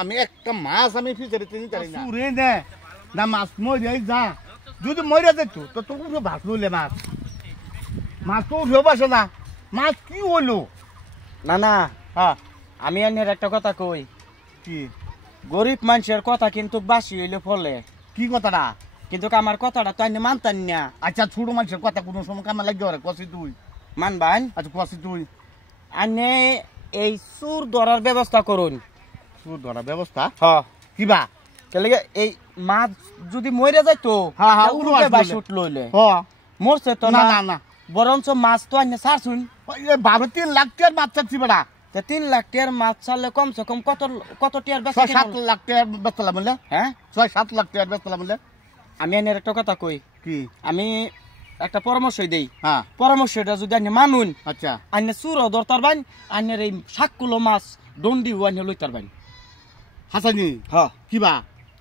আমি একটা মাছ আমি ফিচারিতে নিতে পারি না সুরে দে না মাছ মরে যা যদি মরে যেত তো তোকে ভাত লইলে মাছ মাছ তো উঠেও পারছে না মাছ কি হলো না না হ্যাঁ আমি এনের একটা কথা কই কি গরিব মানুষের কথা কিন্তু বাসি হইলে ফলে কি কথাটা কিন্তু আমার কথাটা তো আইনে মানতান না আচ্ছা ছোট মানুষের কথা কোনো সময় কামে লাগবে ওরা কষি তুই মানবান আচ্ছা কষি তুই আইনে এই সুর ধরার ব্যবস্থা করুন সুর ধরার ব্যবস্থা হ্যাঁ কিবা কেলে এই মাছ যদি মরে যাইতো হ্যাঁ হ্যাঁ উড়ে বাসি উঠলো হইলে হ্যাঁ মরছে তো না না না না বরঞ্চ মাছ তো আইনে ছাড়ছুন 3 লাখ টাকার মাছ চাচ্ছি বেড়া 3 লাখ টাকার মাছ ছাড়লে কমসে কম কত টাকার বেচা 6-7 লাখ টাকার বেচলাম বললে হ্যাঁ 6-7 লাখ টাকার বেচলাম বললে আমি এনের একটা কথা কই কি আমি একটা পরামর্শ দেই হ্যাঁ পরামর্শটা যদি আইনে মানুন আচ্ছা আইনে চুরও ধরতার বাইন আইনের এই 7 কিলো মাছ দন্ডি আইনে লইতার বাইন হাসানি হ্যাঁ কিবা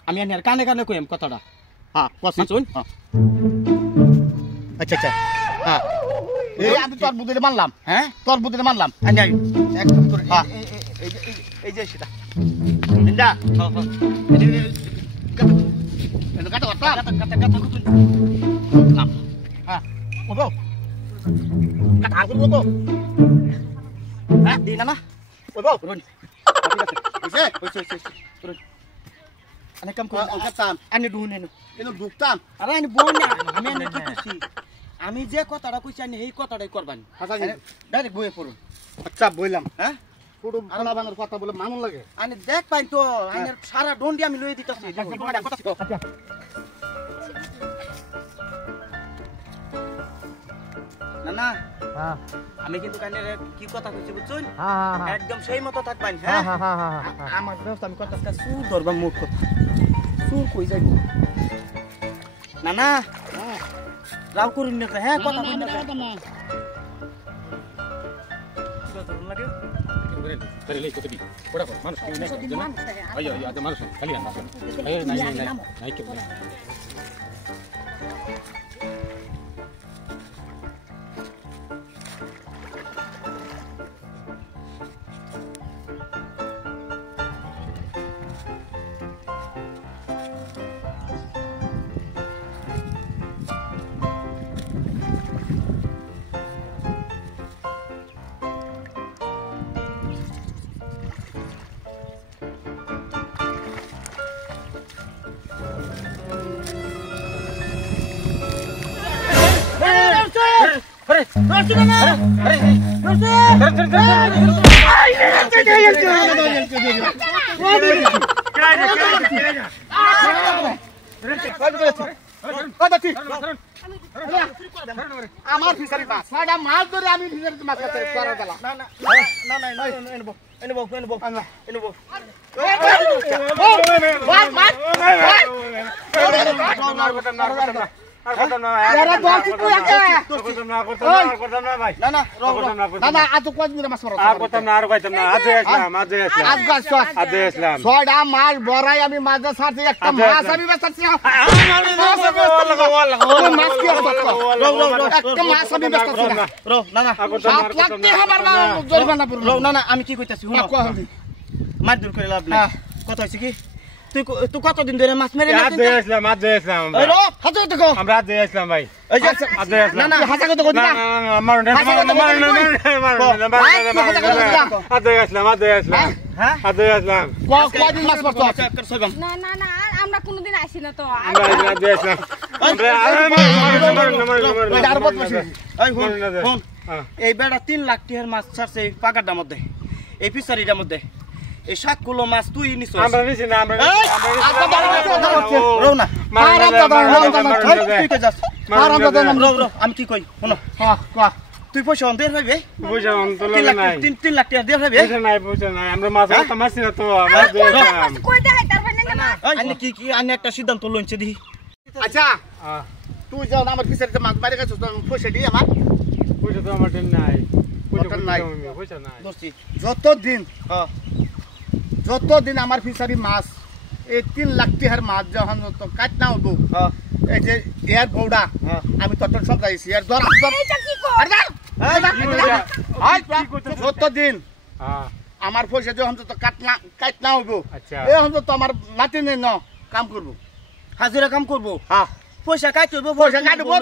আমি আইনের কানে কানে কইম কথাটা হ্যাঁ কষি শুন আচ্ছা আচ্ছা হ্যাঁ এই আমি তোর বুদ্ধিতে মানলাম হ্যাঁ তোর বুদ্ধিতে মানলাম আইনে একদম তোর হ্যাঁ এই যে সেটা নিন্দা হ্যাঁ হ্যাঁ এটা কাটা করতাম কথা কুতুন হ্যাঁ ওগো কাটা আর করবো তো হ্যাঁ দি না না ওগো রুন বুঝে রুন আনে কাম কর কাটাম আনে দুন এনো কিন্তু ঢুকতাম আরে আনে বোন না আমি আনে কি কইছি আমি যে কথাটা কইছি আনে এই কথাটাই করবানি হাসানি ডাইরেক্ট বইয়ে পড়ুন আচ্ছা বললাম হ্যাঁ পুরো আলা বাংলার কথা বলে মানুষ লাগে আনে দেখ পাই তো আনের সারা দন্ডি আমি লই দিতাছি না না হ্যাঁ আমি কিন্তু কানের কি কথা কইছি বুঝছুন হ্যাঁ একদম সেই মতো থাকবান হ্যাঁ আমার ব্যবস্থা আমি কথা সুর ধরবা মুখ কথা সুর কই যাইব না না রাও করুন না হ্যাঁ কথা কই না Dari lei kote bi. Pora ko manus ki naik. Ayo ayo ada manus kalian. Ayo naik. আমার ফিসারি মাছ সাড়া মাছ ধরে আমি ফিসারিতে মাছ কাটতে পারা গেল না না না না এনবো মাছ বড়াই আমি মাছ ছাড়ছি একটা মাছ আমি বেচাচ্ছি আমি কি কইতাছি মাছ দূর করে লাভ নাই কথা হইছে কি তুই কতদিন ধরে মাছ মেরে ভাই না না হাসা কথা কই না কয়দিন মাছ পড়তো না না না আমরা কোনোদিন আসি না তো এই বেড়া 3 লাখ টাকার মাছ ছাড়ছে এই পাকাটার মধ্যে এই ফিশারিটার মধ্যে এই 7 কিলো মাছ তুই নিছ আমরা নিছি না আমরা রও না আমি কি কই শুনো তুই পয়সা অন দেই ভাইবে পয়সা অন তো নাই 3 লাখ টাকা দেই ভাইবে পয়সা নাই আমরা মাছ তো মারছি না তো আমরা দিয়েছিলাম কই দেখাই তারপর না আইনে কি আইনে একটা সিদ্ধান্ত লইছে দেখি আচ্ছা তুই যাও না আমার ফিশারিতে মাছ মারি গেছিস পয়সা দিই আমার পয়সা তো আমার নাই বটন নাই পয়সা নাই দোস্তি যতদিন হ্যাঁ যতদিন আমার ফিশারি মাছ এই 3 লাখ টাকার মাছ যখন তো কাট না হবো হ্যাঁ এই যে এয়ার গৌড়া হ্যাঁ আমি তত সব যাইছি আর ধর এইটা কি কর যতদিন হ্যাঁ আমার পয়সা যখন তো কাট না হবো আচ্ছা এখন তো আমার মাটি নেই ন কাম করবো হাজিরা কাম করবো হ্যাঁ পয়সা কাটবো পয়সা কাটবো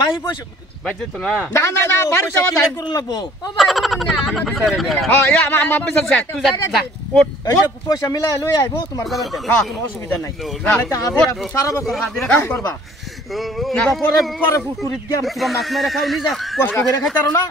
বাহি পয়সা বাজে তো না না না না বাড়ি যাওয়া যায় করুন লাগবো ও ভাই উঠুন না আমার বিচারে যা। হ্যাঁ এই আমার বিচার স্যার তুই যা যা ওঠ এই যে পয়সা মিলাই লই আইবো তোমার যাবেন হ্যাঁ। কোনো অসুবিধা নাই নালে তো হাজিরা সারা বছর হাজিরা কাম করবা কিবা পরে পুকুরিত গিয়া কিবা মাছ মেরে খাই নিজা কষ্ট করে খাইতারো না